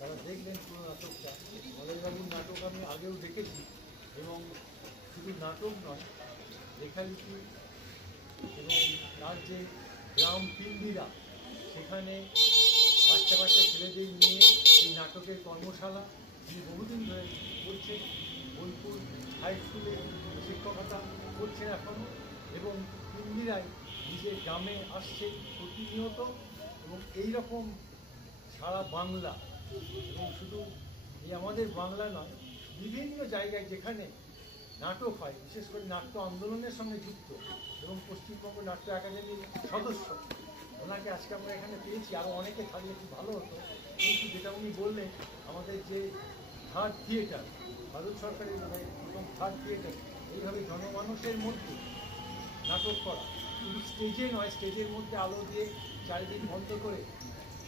তারা দেখলেন পুরো নাটকটা। মলয়বাবুর নাটক আমি আগেও দেখেছি, এবং শুধু নাটক নয়, লেখালেখি এবং তার যে গ্রাম পিন্ডিরা, সেখানে বাচ্চা বাচ্চা ছেলেদের নিয়ে এই নাটকের কর্মশালা তিনি বহুদিন ধরে করছেন। বোলপুর হাই স্কুলে শিক্ষকতা করছেন এখনও, এবং পিন্ডিরায় নিজের গ্রামে আসছে প্রতিনিয়ত। এবং এই রকম সারা বাংলা, এবং শুধু এই আমাদের বাংলা নয়, বিভিন্ন জায়গায় যেখানে নাটক হয়, বিশেষ করে নাট্য আন্দোলনের সঙ্গে যুক্ত এবং পশ্চিমবঙ্গ নাট্য একাডেমির সদস্য, ওনাকে আজকে আমরা এখানে পেয়েছি। আরও অনেকে থাকলে খুব ভালো হতো, কিন্তু যেটা উনি বললেন, আমাদের যে থার্ড থিয়েটার, ভারত সরকারের প্রথম থার্ড থিয়েটার, এইভাবে জনমানুষের মধ্যে নাটক করা, শুধু স্টেজে নয়, স্টেজের মধ্যে আলো দিয়ে চারিদিক বন্ধ করে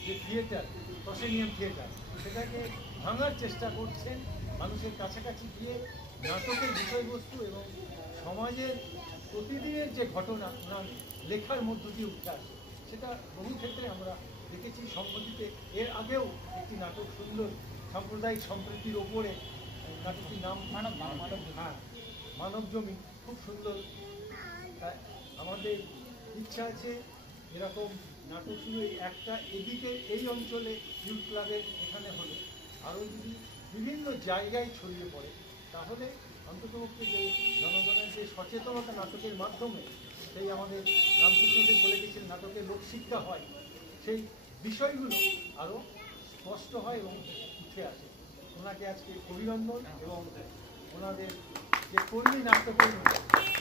যে থিয়েটার, প্রসেনিয়াম থিয়েটার, সেটাকে ভাঙার চেষ্টা করছেন। মানুষের কাছাকাছি গিয়ে নাটকের বিষয়বস্তু এবং সমাজের প্রতিদিনের যে ঘটনা ওনার লেখার মধ্য দিয়ে উঠে আসে, সেটা বহু ক্ষেত্রে আমরা দেখেছি। সম্প্রতিতে এর আগেও একটি নাটক, সুন্দর সাম্প্রদায়িক সম্প্রীতির ওপরে, নাটকটির নাম মানব জমি, খুব সুন্দর। আমাদের ইচ্ছা আছে এরকম নাটক শুধু একটা এদিকে এই অঞ্চলে ইউথ ক্লাবের এখানে হলে আরও যদি বিভিন্ন জায়গায় ছড়িয়ে পড়ে, তাহলে অন্ততপক্ষে যে জনগণের যে সচেতনতা নাটকের মাধ্যমে, সেই আমাদের রামকৃষ্ণদেব বলে গেছেন নাটকের লোকশিক্ষা হয়, সেই বিষয়গুলো আরও স্পষ্ট হয় এবং উঠে আসে। ওনাকে আজকে অভিনন্দন, এবং ওনাদের যে কর্মী, নাট্যকর্মী,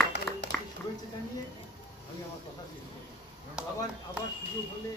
সকলকে শুভেচ্ছা জানিয়ে আমি আমার কথা শেষ করি। আবার সুযোগ হলে